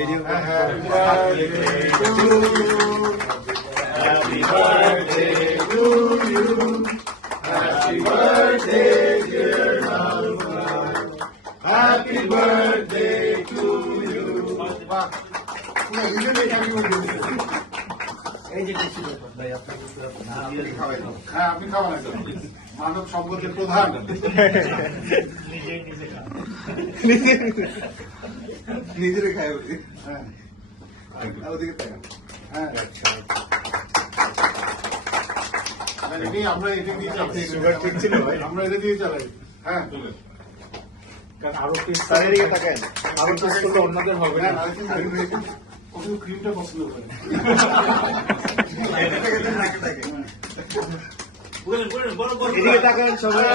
Happy birthday to you. Happy birthday, dear Nalva. Happy birthday to you. আপনি খাবেন মানব সম্পদের প্রধান নিজেরে খায় হ্যাঁ ওদিকে তাই হ্যাঁ আমরা এটা দিয়ে চালাই সুগার ঠিক ছিল ভাই আমরা এটা দিয়ে চালাই হ্যাঁ আরো আরো অন্যদের হবে না ক্রিমটা পছন্দ করে সবাই